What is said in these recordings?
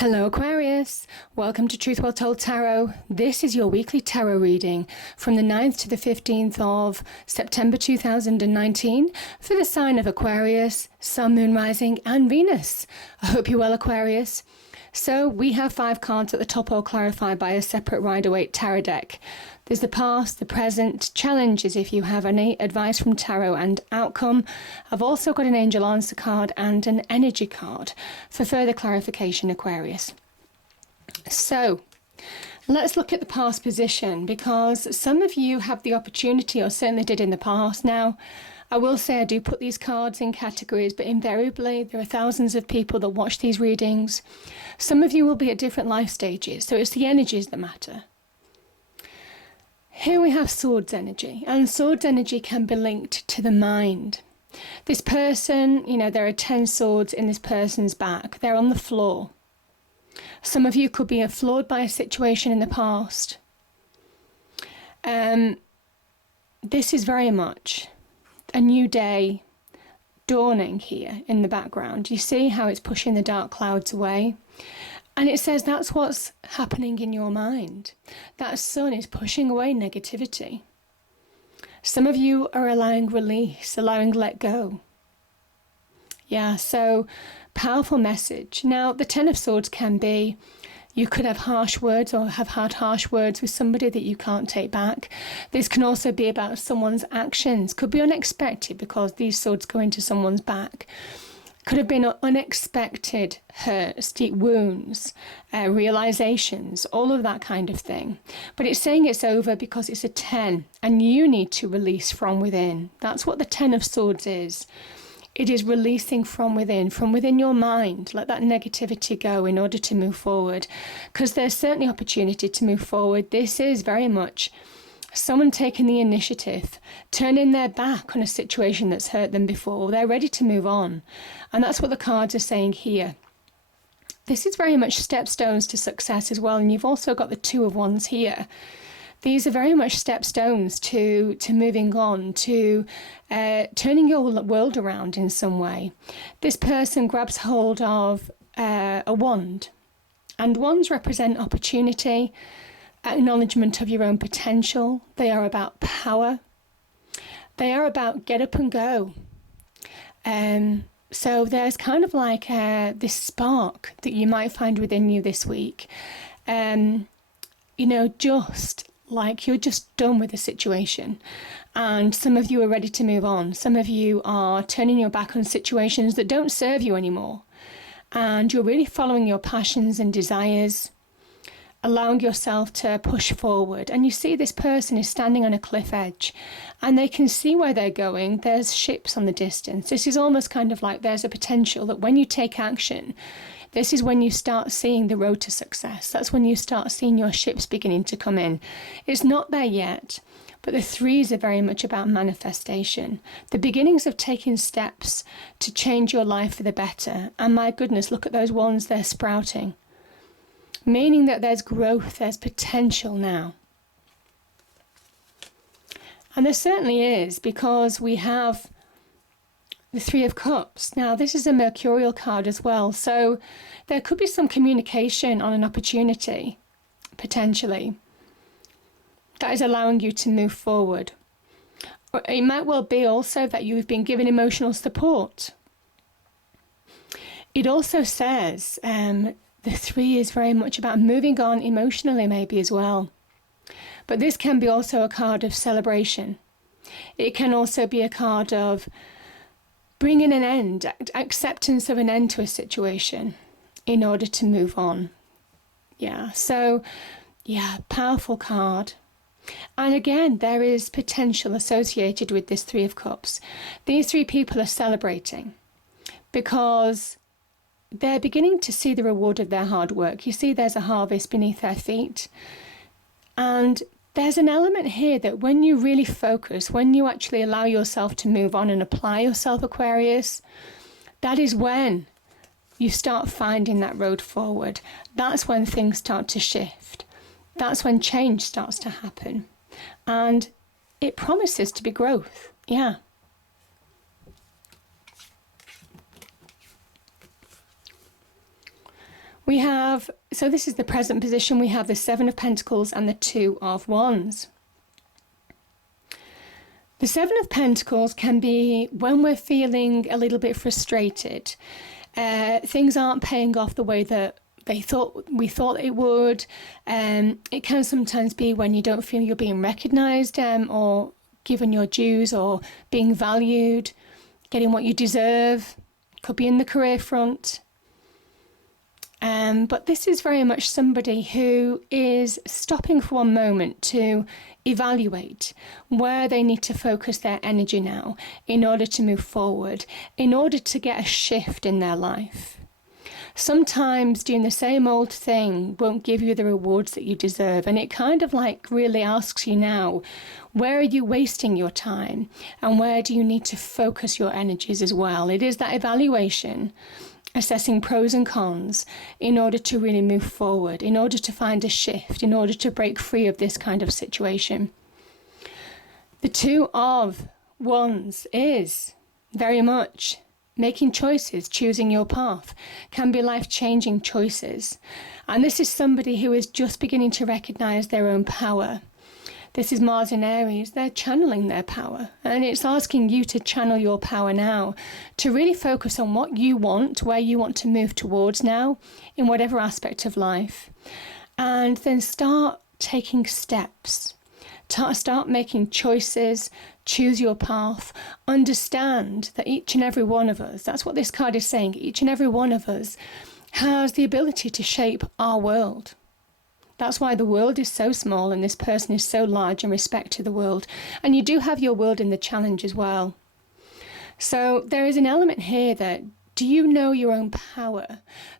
Hello Aquarius, welcome to Truth Well Told Tarot. This is your weekly tarot reading from the 9th to the 15th of September 2019 for the sign of Aquarius, Sun, Moon, Rising and Venus. I hope you're well, Aquarius. So we have 5 cards at the top, all clarified by a separate Rider-Waite tarot deck. There's the past, the present, challenges if you have any, advice from tarot and outcome. I've also got an angel answer card and an energy card for further clarification, Aquarius. So let's look at the past position, because some of you have the opportunity, or certainly did in the past. Now, I will say I do put these cards in categories, but invariably there are thousands of people that watch these readings. Some of you will be at different life stages, so it's the energies that matter. Here we have Swords energy, and Swords energy can be linked to the mind. This person, there are 10 swords in this person's back. They're on the floor. Some of you could be floored by a situation in the past. This is very much a new day dawning here in the background. You see how it's pushing the dark clouds away? And it says that's what's happening in your mind. That sun is pushing away negativity. Some of you are allowing release, allowing let go. Yeah, so powerful message. Now, the 10 of Swords can be, you could have harsh words or have had harsh words with somebody that you can't take back. This can also be about someone's actions. Could be unexpected because these swords go into someone's back. Could have been unexpected hurts, deep wounds, realizations, all of that kind of thing. But it's saying it's over because it's a 10 and you need to release from within. That's what the 10 of Swords is. It is releasing from within your mind. Let that negativity go in order to move forward. Because there's certainly opportunity to move forward. This is very much someone taking the initiative, turning their back on a situation that's hurt them before. They're ready to move on. And that's what the cards are saying here. This is very much stepstones to success as well. And you've also got the 2 of Wands here. These are very much stepstones to moving on, to turning your world around in some way. This person grabs hold of a wand. And wands represent opportunity, acknowledgement of your own potential. They are about power. They are about get up and go. So there's kind of like this spark that you might find within you this week. Just like you're just done with the situation. And some of you are ready to move on. Some of you are turning your back on situations that don't serve you anymore. And you're really following your passions and desires, allowing yourself to push forward. And you see this person is standing on a cliff edge and they can see where they're going. There's ships on the distance. This is almost kind of like there's a potential that when you take action, this is when you start seeing the road to success. That's when you start seeing your ships beginning to come in. It's not there yet, but the 3s are very much about manifestation. The beginnings of taking steps to change your life for the better. And my goodness, look at those ones, they're sprouting. Meaning that there's growth, there's potential now. And there certainly is, because we have the 3 of Cups. Now, this is a Mercurial card as well. So there could be some communication on an opportunity, potentially, that is allowing you to move forward. Or it might well be also that you've been given emotional support. It also says the 3 is very much about moving on emotionally maybe as well. But this can be also a card of celebration. It can also be a card of bringing an end, acceptance of an end to a situation in order to move on. Yeah, so, powerful card. And again, there is potential associated with this 3 of Cups. These 3 people are celebrating because they're beginning to see the reward of their hard work. You see there's a harvest beneath their feet. And there's an element here that when you really focus, when you actually allow yourself to move on and apply yourself, Aquarius, that is when you start finding that road forward. That's when things start to shift. That's when change starts to happen. And it promises to be growth. Yeah. We have, so this is the present position, we have the Seven of Pentacles and the Two of Wands. The Seven of Pentacles can be when we're feeling a little bit frustrated. Things aren't paying off the way that we thought it would. It can sometimes be when you don't feel you're being recognised or given your dues or being valued, getting what you deserve. Could be in the career front. But this is very much somebody who is stopping for one moment to evaluate where they need to focus their energy now in order to move forward, in order to get a shift in their life. Sometimes doing the same old thing won't give you the rewards that you deserve, and it kind of like really asks you now, where are you wasting your time and where do you need to focus your energies as well? It is that evaluation, assessing pros and cons in order to really move forward, in order to find a shift, in order to break free of this kind of situation. The Two of Wands is very much making choices, choosing your path, can be life-changing choices. And this is somebody who is just beginning to recognize their own power. This is Mars in Aries. They're channeling their power. And it's asking you to channel your power now, to really focus on what you want, where you want to move towards now, in whatever aspect of life. And then start taking steps. Start making choices, choose your path, understand that each and every one of us, that's what this card is saying, each and every one of us has the ability to shape our world. That's why the world is so small and this person is so large in respect to the world. And you do have your world in the challenge as well. So there is an element here that, do you know your own power?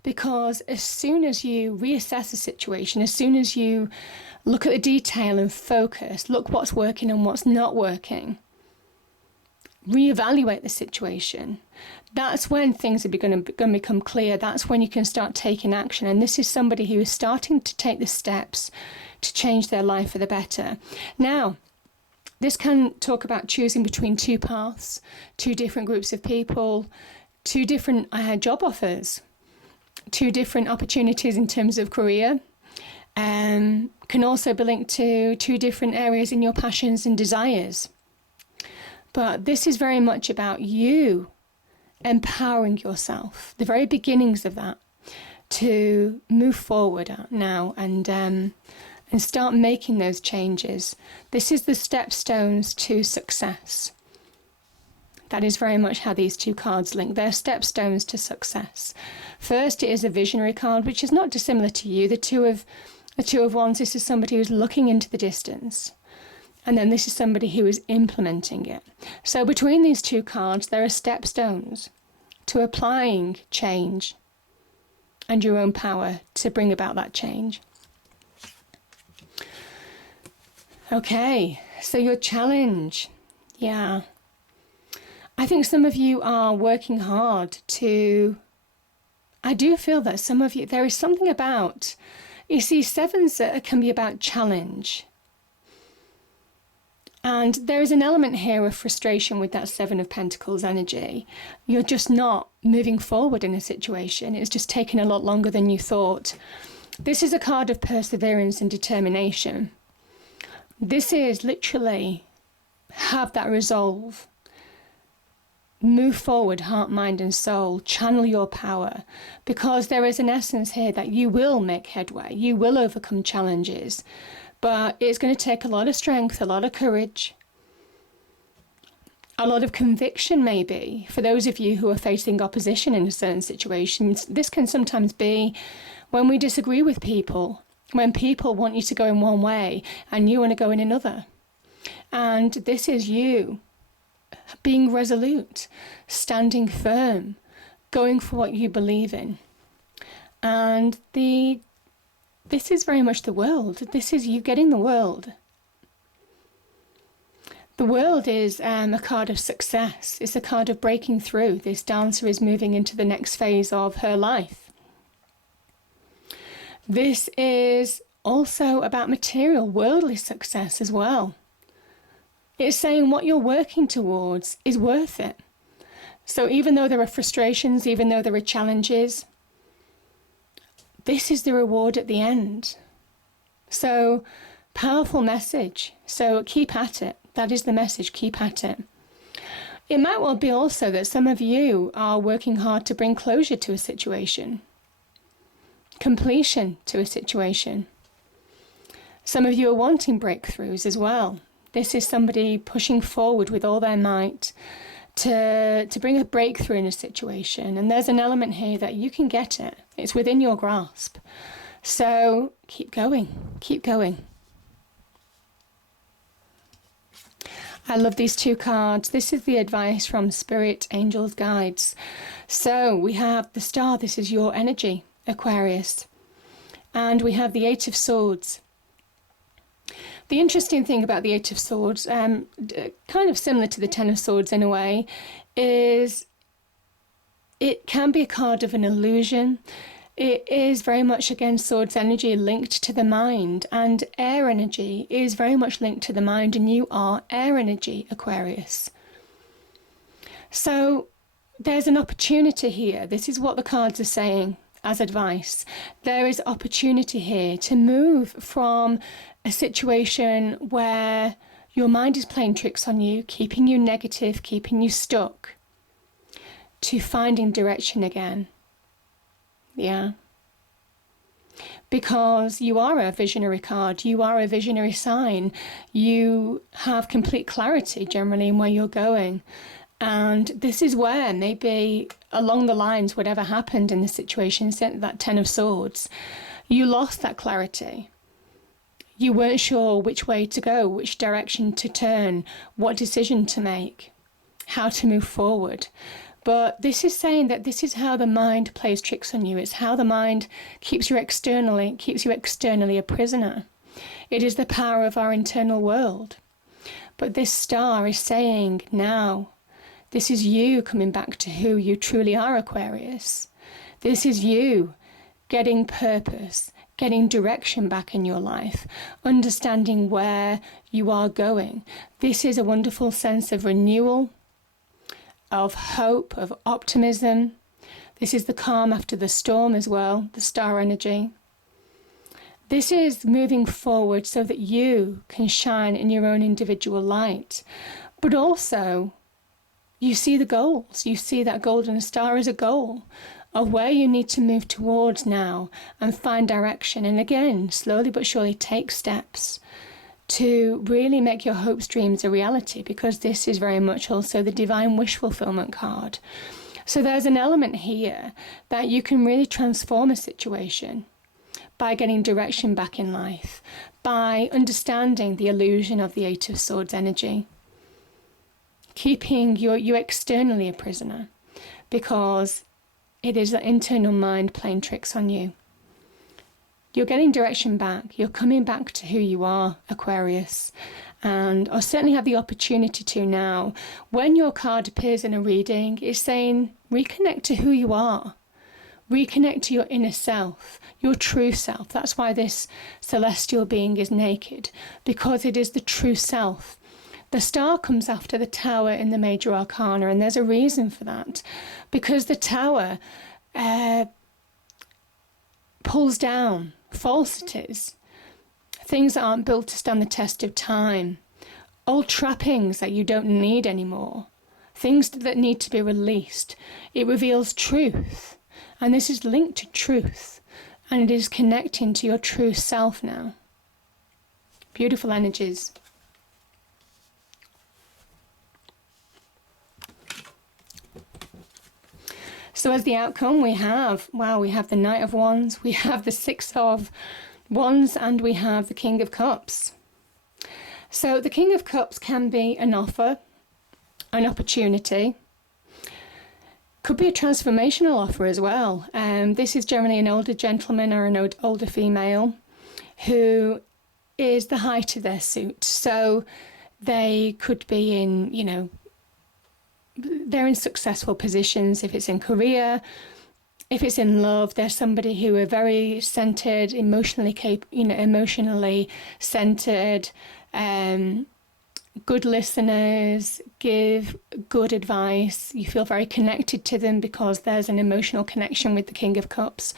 Because as soon as you reassess a situation, as soon as you look at the detail and focus, look what's working and what's not working, reevaluate the situation, that's when things are going to become clear. That's when you can start taking action. And this is somebody who is starting to take the steps to change their life for the better. Now, this can talk about choosing between two paths, two different groups of people, two different job offers, two different opportunities in terms of career. Can also be linked to two different areas in your passions and desires. But this is very much about you empowering yourself, the very beginnings of that, to move forward now and start making those changes. This is the stepstones to success. That is very much how these two cards link. They're stepstones to success. First, it is a visionary card, which is not dissimilar to you. The Two of Wands, this is somebody who's looking into the distance. And then this is somebody who is implementing it. So between these two cards, there are stepstones to applying change and your own power to bring about that change. Okay, so your challenge. Yeah. I think some of you are working hard to... I do feel that some of you, there is something about... You see, sevens can be about challenge. And there is an element here of frustration with that Seven of Pentacles energy. You're just not moving forward in a situation. It's just taking a lot longer than you thought. This is a card of perseverance and determination. This is literally have that resolve. Move forward, heart, mind and soul. Channel your power. Because there is an essence here that you will make headway. You will overcome challenges. But it's going to take a lot of strength, a lot of courage, a lot of conviction maybe. For those of you who are facing opposition in certain situations, this can sometimes be when we disagree with people, when people want you to go in one way and you want to go in another. And this is you being resolute, standing firm, going for what you believe in. And this is very much the world. This is you getting the world. The world is a card of success. It's a card of breaking through. This dancer is moving into the next phase of her life. This is also about material, worldly success as well. It's saying what you're working towards is worth it. So even though there are frustrations, even though there are challenges, this is the reward at the end. So, powerful message. So keep at it. That is the message. Keep at it. It might well be also that some of you are working hard to bring closure to a situation, completion to a situation. Some of you are wanting breakthroughs as well. This is somebody pushing forward with all their might to bring a breakthrough in a situation. And there's an element here that you can get it. It's within your grasp. So keep going. Keep going. I love these two cards. This is the advice from Spirit, Angels, Guides. So we have the Star. This is your energy, Aquarius. And we have the Eight of Swords. The interesting thing about the Eight of Swords, kind of similar to the Ten of Swords in a way, is it can be a card of an illusion. It is very much, again, Swords energy linked to the mind, and air energy is very much linked to the mind, and you are air energy, Aquarius. So there's an opportunity here. This is what the cards are saying as advice. There is opportunity here to move from a situation where your mind is playing tricks on you, keeping you negative, keeping you stuck, to finding direction again. Yeah. Because you are a visionary card, you are a visionary sign, you have complete clarity generally in where you're going. And this is where maybe along the lines, whatever happened in the situation, that Ten of Swords, you lost that clarity. You weren't sure which way to go, which direction to turn, what decision to make, how to move forward. But this is saying that this is how the mind plays tricks on you. It's how the mind keeps you externally a prisoner. It is the power of our internal world. But this Star is saying now, this is you coming back to who you truly are, Aquarius. This is you getting purpose, getting direction back in your life, understanding where you are going. This is a wonderful sense of renewal, of hope, of optimism. This is the calm after the storm as well, the Star energy. This is moving forward so that you can shine in your own individual light. But also, you see the goals. You see that golden star as a goal of where you need to move towards now and find direction. And again, slowly but surely take steps to really make your hopes, dreams a reality, because this is very much also the divine wish fulfillment card. So there's an element here that you can really transform a situation by getting direction back in life, by understanding the illusion of the Eight of Swords energy, keeping you externally a prisoner, because it is the internal mind playing tricks on you. You're getting direction back. You're coming back to who you are, Aquarius. And I certainly have the opportunity to now. When your card appears in a reading, it's saying reconnect to who you are. Reconnect to your inner self, your true self. That's why this celestial being is naked, because it is the true self. The Star comes after the Tower in the Major Arcana, and there's a reason for that. Because the Tower pulls down falsities, things that aren't built to stand the test of time, old trappings that you don't need anymore, things that need to be released. It reveals truth, and this is linked to truth, and it is connecting to your true self now. Beautiful energies. So as the outcome, we have the Knight of Wands, we have the Six of Wands, and we have the King of Cups. So the King of Cups can be an offer, an opportunity. Could be a transformational offer as well. This is generally an older gentleman or an older female who is the height of their suit. So they could be in, they're in successful positions. If it's in career, if it's in love, there's somebody who are very centered, emotionally centered. good listeners, give good advice. You feel very connected to them because there's an emotional connection with the King of Cups.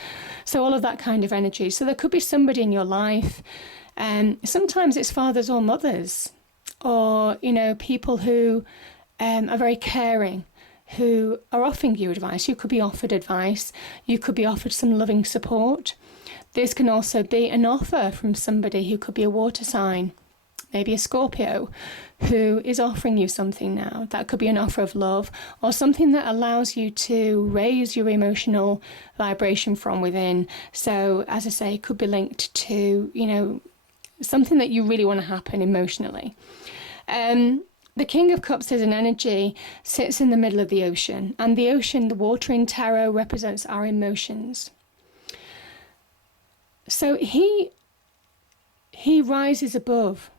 So all of that kind of energy. So there could be somebody in your life, sometimes it's fathers or mothers, or, people who are very caring, who are offering you advice. You could be offered advice. You could be offered some loving support. This can also be an offer from somebody who could be a water sign, maybe a Scorpio, who is offering you something now. That could be an offer of love, or something that allows you to raise your emotional vibration from within. So, as I say, it could be linked to, something that you really want to happen emotionally. The King of Cups as an energy sits in the middle of the ocean, and the ocean, the water in tarot, represents our emotions. So he rises above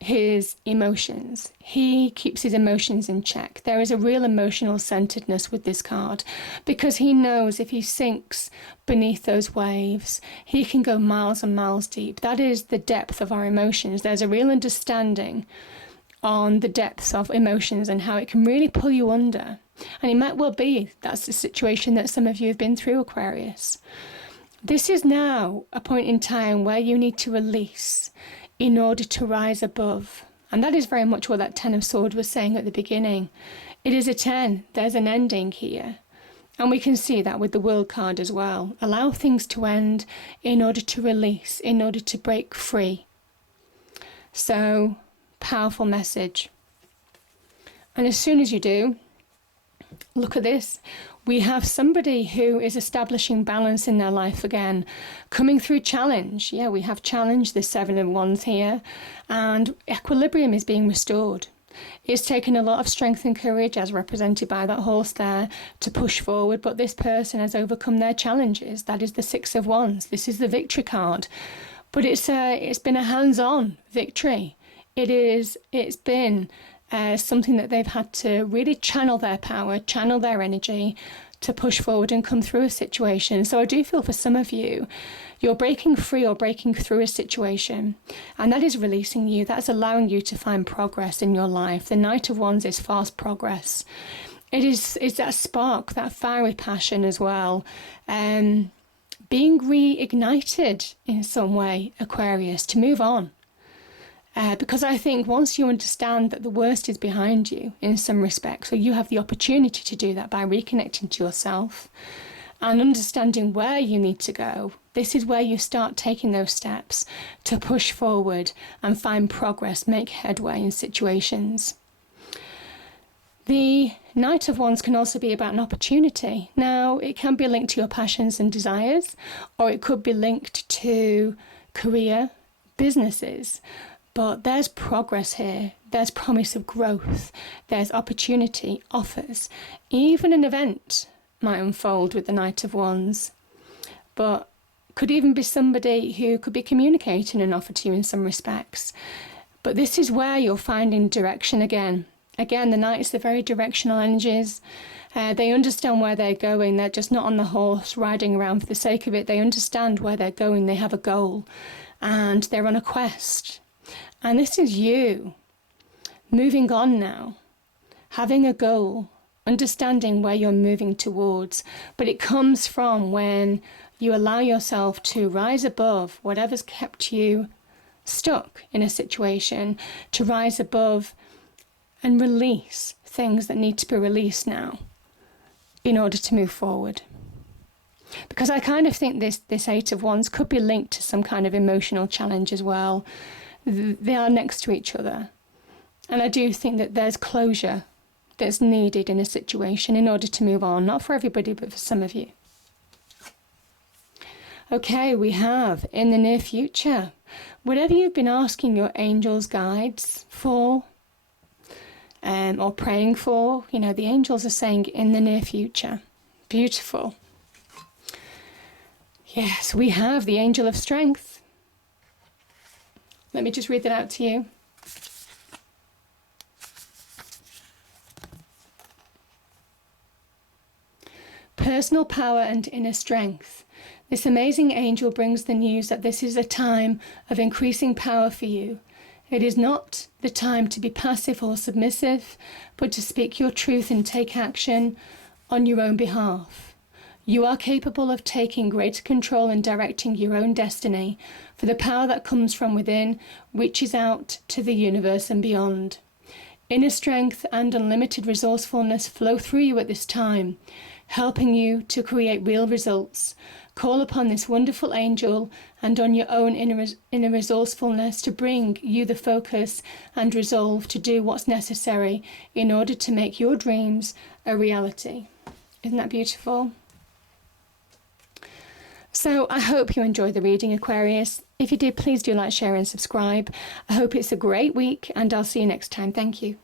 his emotions. He keeps his emotions in check. There is a real emotional centeredness with this card, because he knows if he sinks beneath those waves, he can go miles and miles deep. That is the depth of our emotions. There's a real understanding on the depths of emotions and how it can really pull you under. And it might well be that's the situation that some of you have been through, Aquarius. This is now a point in time where you need to release in order to rise above. And that is very much what that 10 of Swords was saying at the beginning. It is a 10. There's an ending here. And we can see that with the World card as well. Allow things to end in order to release, in order to break free. So, powerful message. And as soon as you do, look at this. We have somebody who is establishing balance in their life again, coming through challenge. Yeah, we have challenge, the 7 of Wands here, and equilibrium is being restored. It's taken a lot of strength and courage, as represented by that horse there, to push forward, but this person has overcome their challenges. That is the 6 of Wands. This is the victory card, but it's been a hands-on victory. It's been something that they've had to really channel their power, channel their energy to push forward and come through a situation. So I do feel for some of you, you're breaking free or breaking through a situation, and that is releasing you. That's allowing you to find progress in your life. The Knight of Wands is fast progress. It's that spark, that fiery passion as well, being reignited in some way, Aquarius, to move on. Because I think once you understand that the worst is behind you in some respects, so you have the opportunity to do that by reconnecting to yourself and understanding where you need to go, this is where you start taking those steps to push forward and find progress, make headway in situations. The Knight of Wands can also be about an opportunity. Now, it can be linked to your passions and desires, or it could be linked to career, businesses. But there's progress here, there's promise of growth, there's opportunity, offers. Even an event might unfold with the Knight of Wands, but could even be somebody who could be communicating an offer to you in some respects. But this is where you're finding direction again. Again, the Knights are very directional energies. They understand where they're going. They're just not on the horse riding around for the sake of it. They understand where they're going. They have a goal and they're on a quest. And this is you moving on now, having a goal, understanding where you're moving towards. But it comes from when you allow yourself to rise above whatever's kept you stuck in a situation, to rise above and release things that need to be released now in order to move forward. Because I kind of think this 8 of Wands could be linked to some kind of emotional challenge as well. They are next to each other. And I do think that there's closure that's needed in a situation in order to move on. Not for everybody, but for some of you. Okay, we have in the near future, whatever you've been asking your angels, guides for, or praying for, the angels are saying in the near future. Beautiful. Yes, we have the angel of strength. Let me just read that out to you. Personal power and inner strength. This amazing angel brings the news that this is a time of increasing power for you, It is not the time to be passive or submissive, but to speak your truth and take action on your own behalf. You are capable of taking greater control and directing your own destiny, for the power that comes from within reaches out to the universe and beyond. Inner strength and unlimited resourcefulness flow through you at this time, helping you to create real results. Call upon this wonderful angel and on your own inner resourcefulness to bring you the focus and resolve to do what's necessary in order to make your dreams a reality. Isn't that beautiful? So I hope you enjoyed the reading, Aquarius. If you did, please do like, share and subscribe. I hope it's a great week and I'll see you next time. Thank you.